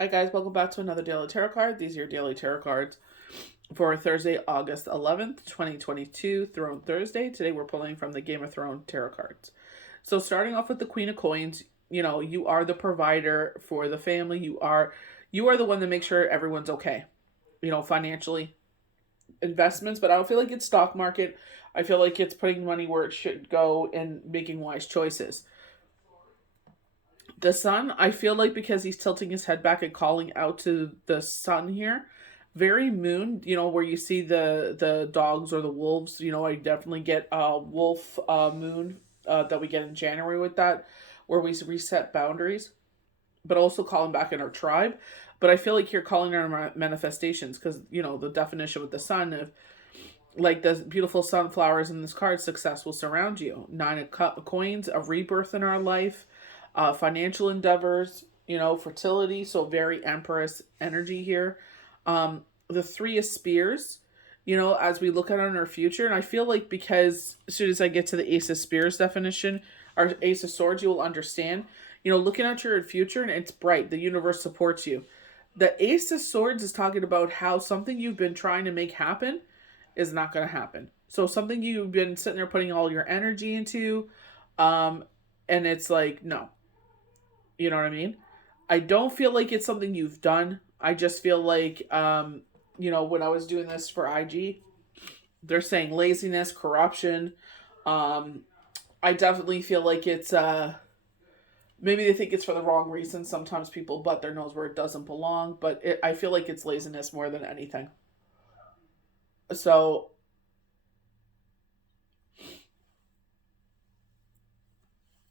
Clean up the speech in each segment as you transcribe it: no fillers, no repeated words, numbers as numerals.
Hi guys, welcome back to another daily tarot card. These are your daily tarot cards for Thursday, August 11th, 2022, Throne Thursday. Today we're pulling from the Game of Thrones tarot cards. So starting off with the Queen of Coins, you are the provider for the family. You are the one that makes sure everyone's okay. Financially, investments, but I don't feel like it's stock market. I feel like it's putting money where it should go and making wise choices. The sun, I feel like because he's tilting his head back and calling out to the sun here, very moon, where you see the dogs or the wolves. I definitely get a wolf moon that we get in January with that, where we reset boundaries, but also calling back in our tribe. But I feel like you're calling our manifestations because the definition with the sun of like the beautiful sunflowers in this card, success will surround you. Nine of coins, a rebirth in our life, financial endeavors, fertility. So very Empress energy here. The Three of Spears, as we look at on our future. And I feel like because as soon as I get to the Ace of Spears definition, or Ace of Swords, you will understand. Looking at your future and it's bright. The universe supports you. The Ace of Swords is talking about how something you've been trying to make happen is not going to happen. So something you've been sitting there putting all your energy into, and it's like, no. You know what I mean? I don't feel like it's something you've done. I just feel like, when I was doing this for IG, they're saying laziness, corruption. Um, I definitely feel like it's, maybe they think it's for the wrong reason. Sometimes people butt their nose where it doesn't belong, but I feel like it's laziness more than anything. So,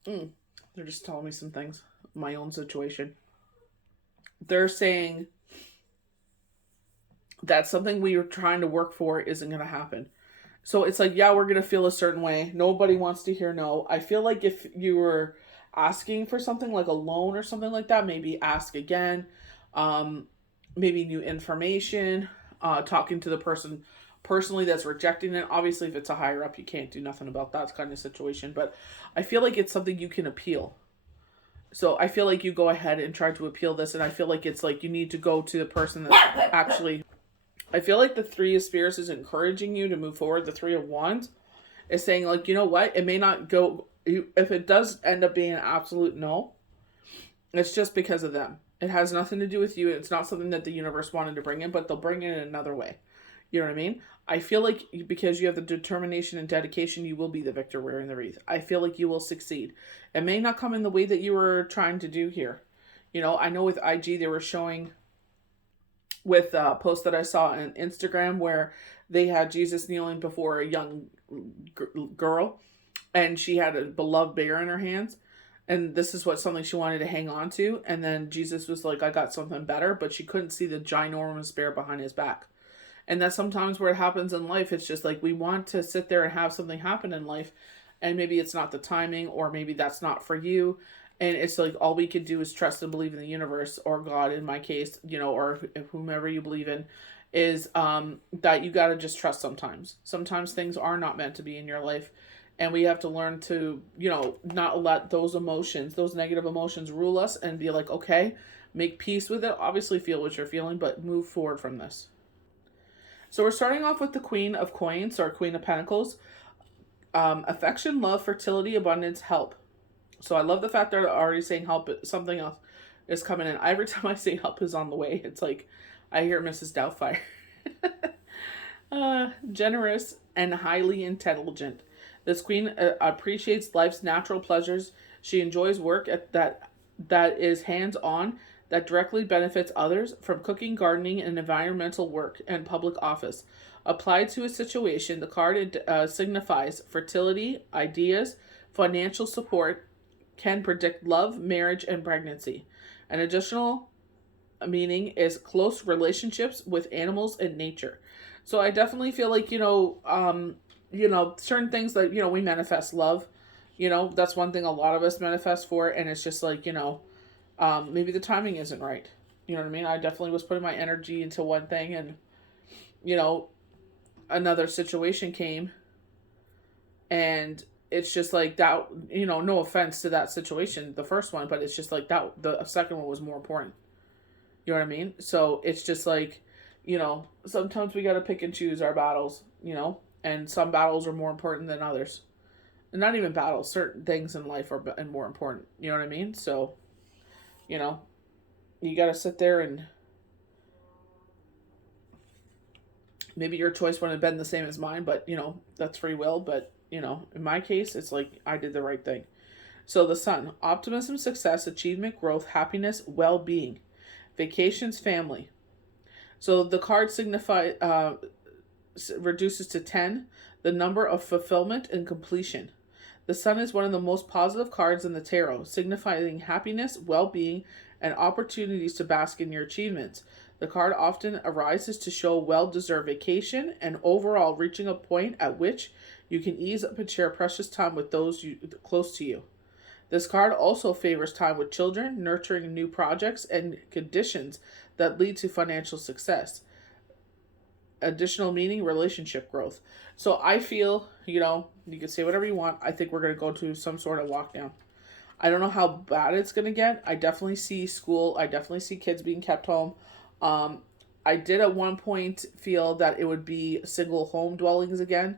mm, they're just telling me some things. My own situation. They're saying that something we were trying to work for isn't going to happen. So it's like, yeah, we're going to feel a certain way. Nobody wants to hear no. I feel like if you were asking for something like a loan or something like that, maybe ask again. Um, Maybe new information, talking to the person personally that's rejecting it. Obviously, if it's a higher up, you can't do nothing about that kind of situation. But I feel like it's something you can appeal. So I feel like you go ahead and try to appeal this, and I feel like it's like you need to go to the person that actually. I feel like the Three of Spears is encouraging you to move forward. The Three of Wands is saying, like, you know what? It may not go. If it does end up being an absolute no, it's just because of them. It has nothing to do with you. It's not something that the universe wanted to bring in, but they'll bring it in another way. You know what I mean? I feel like because you have the determination and dedication, you will be the victor wearing the wreath. I feel like you will succeed. It may not come in the way that you were trying to do here. I know with IG they were showing with a post that I saw on Instagram where they had Jesus kneeling before a young girl, and she had a beloved bear in her hands, and this is what something she wanted to hang on to, and then Jesus was like, I got something better, but she couldn't see the ginormous bear behind his back. And that's sometimes where it happens in life. It's just like we want to sit there and have something happen in life, and maybe it's not the timing, or maybe that's not for you. And it's like all we can do is trust and believe in the universe, or God in my case, or whomever you believe in, is that you got to just trust sometimes. Sometimes things are not meant to be in your life, and we have to learn to, not let those emotions, those negative emotions rule us, and be like, okay, make peace with it. Obviously feel what you're feeling, but move forward from this. So we're starting off with the Queen of Coins, or Queen of Pentacles. Affection, love, fertility, abundance, help. So I love the fact they're already saying help. Something else is coming in. Every time I say help is on the way, it's like I hear Mrs. Doubtfire. Generous and highly intelligent. This queen appreciates life's natural pleasures. She enjoys work that is hands-on, that directly benefits others, from cooking, gardening, and environmental work and public office. Applied to a situation, the card signifies fertility, ideas, financial support, can predict love, marriage, and pregnancy. An additional meaning is close relationships with animals and nature. So I definitely feel like, certain things that, we manifest love. That's one thing a lot of us manifest for, and it's just like, maybe the timing isn't right. You know what I mean? I definitely was putting my energy into one thing, and, you know, another situation came, and it's just like that, no offense to that situation, the first one, but it's just like that, the second one was more important. You know what I mean? So it's just like, sometimes we got to pick and choose our battles, and some battles are more important than others. And not even battles, certain things in life are more important. You know what I mean? So, you know, you got to sit there and maybe your choice wouldn't have been the same as mine, but, that's free will. But, in my case, it's like I did the right thing. So the sun, optimism, success, achievement, growth, happiness, well being, vacations, family. So the card reduces to 10 the number of fulfillment and completion. The sun is one of the most positive cards in the tarot, signifying happiness, well being, and opportunities to bask in your achievements. The card often arises to show well deserved vacation and overall reaching a point at which you can ease up and share precious time with those close to you. This card also favors time with children, nurturing new projects and conditions that lead to financial success. Additional meaning, relationship growth. So I feel, you can say whatever you want. I think we're going to go to some sort of lockdown. I don't know how bad it's going to get. I definitely see school. I definitely see kids being kept home. I did at one point feel that it would be single home dwellings again.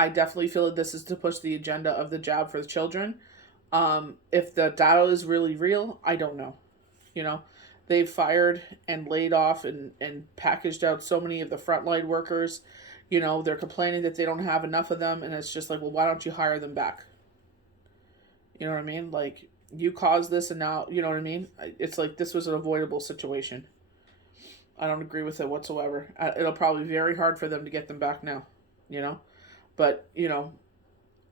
I definitely feel that this is to push the agenda of the jab for the children. If the data is really real, I don't know. They've fired and laid off and packaged out so many of the frontline workers. They're complaining that they don't have enough of them, and it's just like, well, why don't you hire them back? You know what I mean? Like, you caused this, and now, you know what I mean? It's like this was an avoidable situation. I don't agree with it whatsoever. It'll probably be very hard for them to get them back now, But,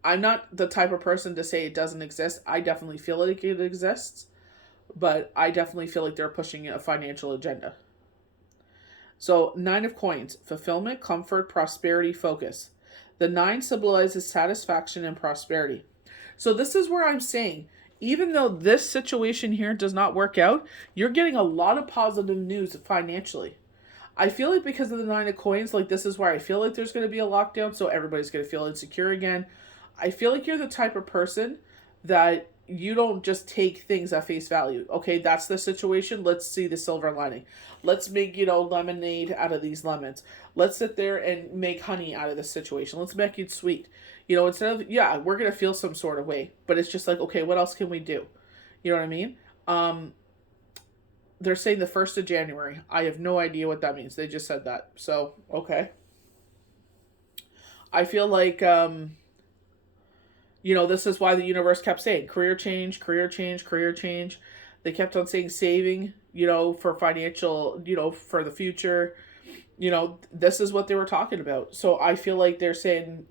I'm not the type of person to say it doesn't exist. I definitely feel like it exists. But I definitely feel like they're pushing a financial agenda. So, 9 of Coins, fulfillment, comfort, prosperity, focus. The 9 symbolizes satisfaction and prosperity. So this is where I'm saying, even though this situation here does not work out, you're getting a lot of positive news financially. I feel like because of the 9 of Coins, like this is where I feel like there's going to be a lockdown, so everybody's going to feel insecure again. I feel like you're the type of person that you don't just take things at face value. Okay, that's the situation. Let's see the silver lining. Let's make, lemonade out of these lemons. Let's sit there and make honey out of this situation. Let's make it sweet. Instead of, yeah, we're going to feel some sort of way. But it's just like, okay, what else can we do? You know what I mean? They're saying the 1st of January. I have no idea what that means. They just said that. So, okay. I feel like, this is why the universe kept saying career change, career change, career change. They kept on saying saving, for financial, for the future. This is what they were talking about. So I feel like they're saying,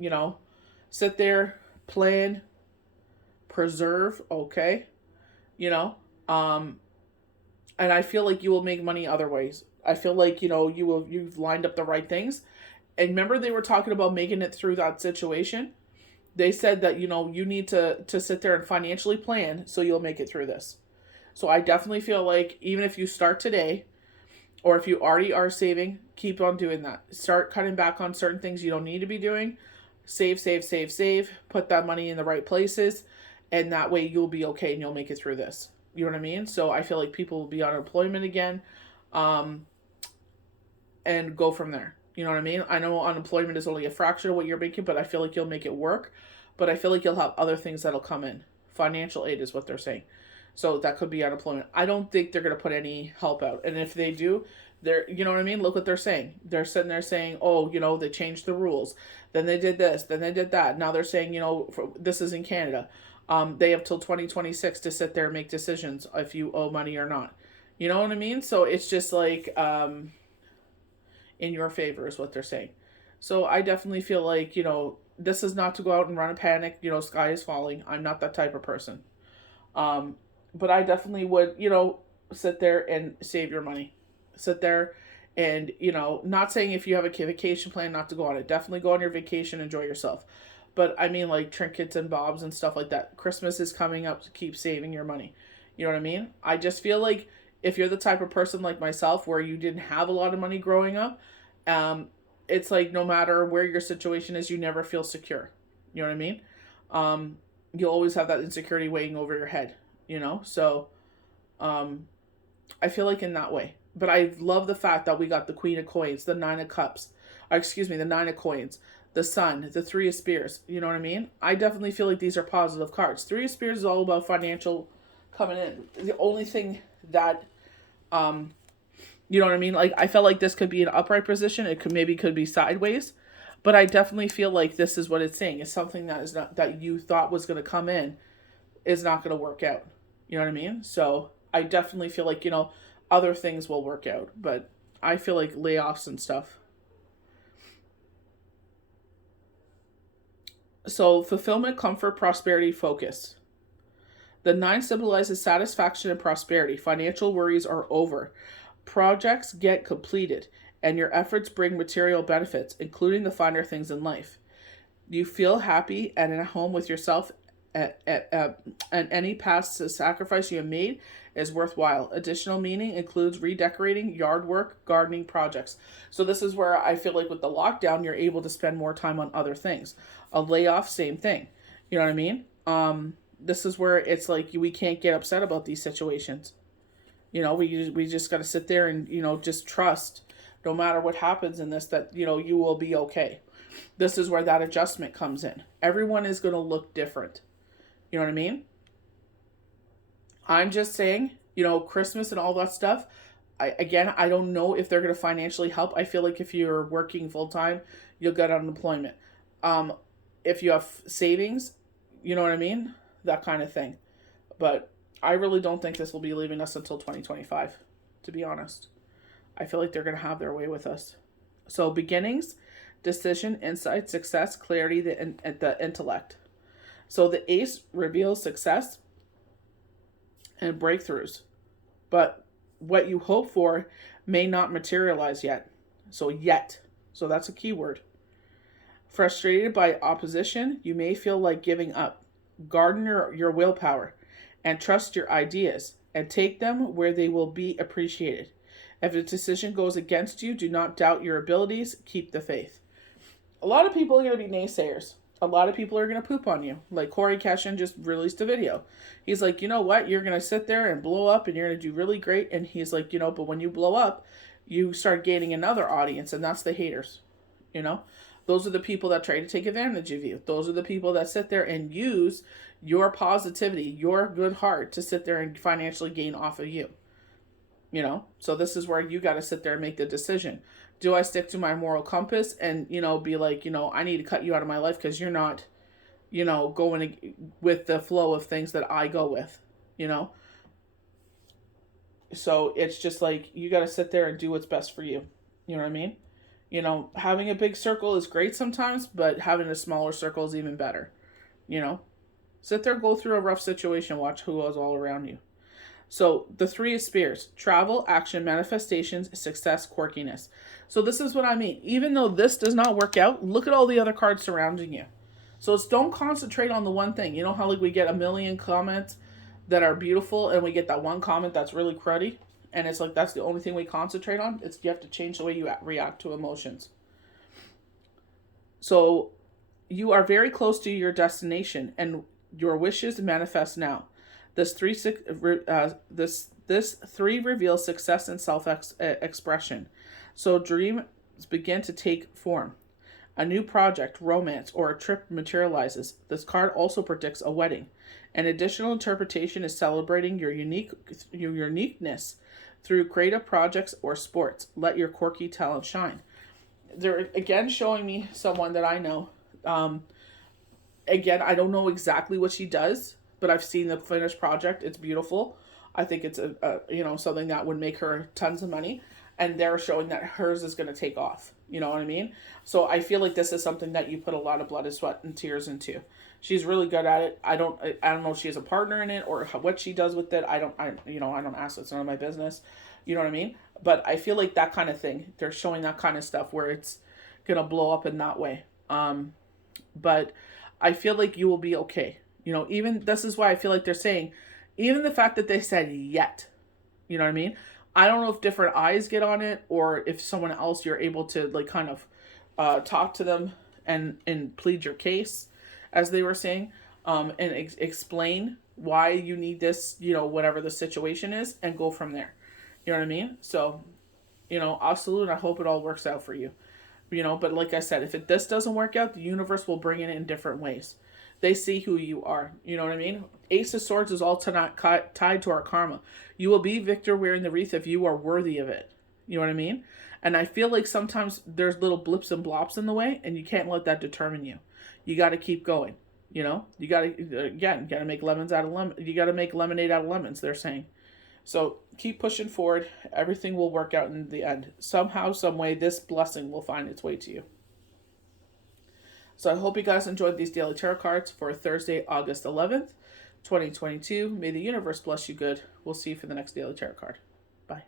sit there, plan, preserve, okay? And I feel like you will make money other ways. I feel like, you've lined up the right things. And remember they were talking about making it through that situation? They said that, you need to sit there and financially plan so you'll make it through this. So I definitely feel like even if you start today, or if you already are saving, keep on doing that. Start cutting back on certain things you don't need to be doing. Save, save, save, save. Put that money in the right places. And that way you'll be okay and you'll make it through this. You know what I mean? So I feel like people will be on unemployment again. And go from there. You know what I mean? I know unemployment is only a fraction of what you're making, but I feel like you'll make it work. But I feel like you'll have other things that'll come in. Financial aid is what they're saying. So that could be unemployment. I don't think they're going to put any help out. And if they do, you know what I mean? Look what they're saying. They're sitting there saying, oh, they changed the rules. Then they did this. Then they did that. Now they're saying, this is in Canada. They have till 2026 to sit there and make decisions if you owe money or not. You know what I mean? So it's just like, in your favor is what they're saying. So I definitely feel like, this is not to go out and run a panic, sky is falling. I'm not that type of person. But I definitely would, sit there and save your money. Sit there and, not saying if you have a vacation plan not to go on it. Definitely go on your vacation, enjoy yourself. But I mean like trinkets and bobs and stuff like that. Christmas is coming up, to keep saving your money. You know what I mean? I just feel like if you're the type of person like myself where you didn't have a lot of money growing up, it's like no matter where your situation is, you never feel secure. You know what I mean? You'll always have that insecurity weighing over your head, So I feel like in that way. But I love the fact that we got the Queen of Coins, the Nine of Cups, excuse me, the Nine of Coins, the Sun, the Three of Spears. You know what I mean? I definitely feel like these are positive cards. Three of Spears is all about financial coming in. The only thing that, you know what I mean? Like, I felt like this could be an upright position. It could be sideways. But I definitely feel like this is what it's saying. It's something that is not, that you thought was going to come in is not going to work out. You know what I mean? So I definitely feel like, other things will work out. But I feel like layoffs and stuff. So fulfillment, comfort, prosperity, focus. The nine symbolizes satisfaction and prosperity. Financial worries are over. Projects get completed, and your efforts bring material benefits, including the finer things in life. You feel happy and at home with yourself, and any past sacrifice you have made is worthwhile. Additional meaning includes redecorating, yard work, gardening projects. So this is where I feel like with the lockdown, you're able to spend more time on other things. A layoff, same thing. You know what I mean? This is where it's like we can't get upset about these situations. We just got to sit there and, just trust no matter what happens in this that, you will be okay. This is where that adjustment comes in. Everyone is going to look different. You know what I mean? I'm just saying, Christmas and all that stuff. I don't know if they're going to financially help. I feel like if you're working full time, you'll get unemployment. If you have savings, you know what I mean? That kind of thing. But I really don't think this will be leaving us until 2025, to be honest. I feel like they're going to have their way with us. So beginnings, decision, insight, success, clarity, the intellect. So the ace reveals success and breakthroughs. But what you hope for may not materialize yet. So that's a key word. Frustrated by opposition, you may feel like giving up. Garden your willpower and trust your ideas and take them where they will be appreciated. If a decision goes against you, do not doubt your abilities. Keep the faith. A lot of people are going to be naysayers. A lot of people are going to poop on you. Like Corey Cashin just released a video. He's like, you know what? You're going to sit there and blow up and you're going to do really great. And he's like, but when you blow up, you start gaining another audience, and that's the haters. Those are the people that try to take advantage of you. Those are the people that sit there and use your positivity, your good heart to sit there and financially gain off of you. So this is where you got to sit there and make the decision. Do I stick to my moral compass and, be like, I need to cut you out of my life because you're not, going with the flow of things that I go with, So it's just like, you got to sit there and do what's best for you. You know what I mean? Having a big circle is great sometimes, but having a smaller circle is even better. Sit there, go through a rough situation, watch who is all around you. So the three of spears: travel, action, manifestations, success, quirkiness. So this is what I mean. Even though this does not work out, look at all the other cards surrounding you. So it's don't concentrate on the one thing. You know how like we get a million comments that are beautiful and we get that one comment that's really cruddy? And it's like that's the only thing we concentrate on. You have to change the way you react to emotions. So you are very close to your destination and your wishes manifest now. This three reveals success and self-expression. So dreams begin to take form. A new project, romance, or a trip materializes. This card also predicts a wedding. An additional interpretation is celebrating your uniqueness through creative projects or sports. Let your quirky talent shine. They're again showing me someone that I know. Again, I don't know exactly what she does, but I've seen the finished project. It's beautiful. I think it's something that would make her tons of money, and they're showing that hers is going to take off. You know what I mean? So I feel like this is something that you put a lot of blood and sweat and tears into. She's really good at it. I don't know if she has a partner in it or what she does with it. I don't ask. It's none of my business. You know what I mean? But I feel like that kind of thing. They're showing that kind of stuff where it's gonna blow up in that way. But I feel like you will be okay. Even this is why I feel like they're saying, even the fact that they said yet, you know what I mean? I don't know if different eyes get on it or if someone else you're able to like kind of talk to them and plead your case, as they were saying, and explain why you need this, whatever the situation is, and go from there. You know what I mean? So, I'll salute and I hope it all works out for you. But like I said, if this doesn't work out, the universe will bring it in different ways. They see who you are. You know what I mean? Ace of Swords is all tied to our karma. You will be victor wearing the wreath if you are worthy of it. You know what I mean? And I feel like sometimes there's little blips and blops in the way, and you can't let that determine you. You got to keep going. You got to, again, got to make lemons out of lemon. You got to make lemonade out of lemons, they're saying. So keep pushing forward. Everything will work out in the end. Somehow, some way, this blessing will find its way to you. So I hope you guys enjoyed these daily tarot cards for Thursday, August 11th, 2022. May the universe bless you good. We'll see you for the next daily tarot card. Bye.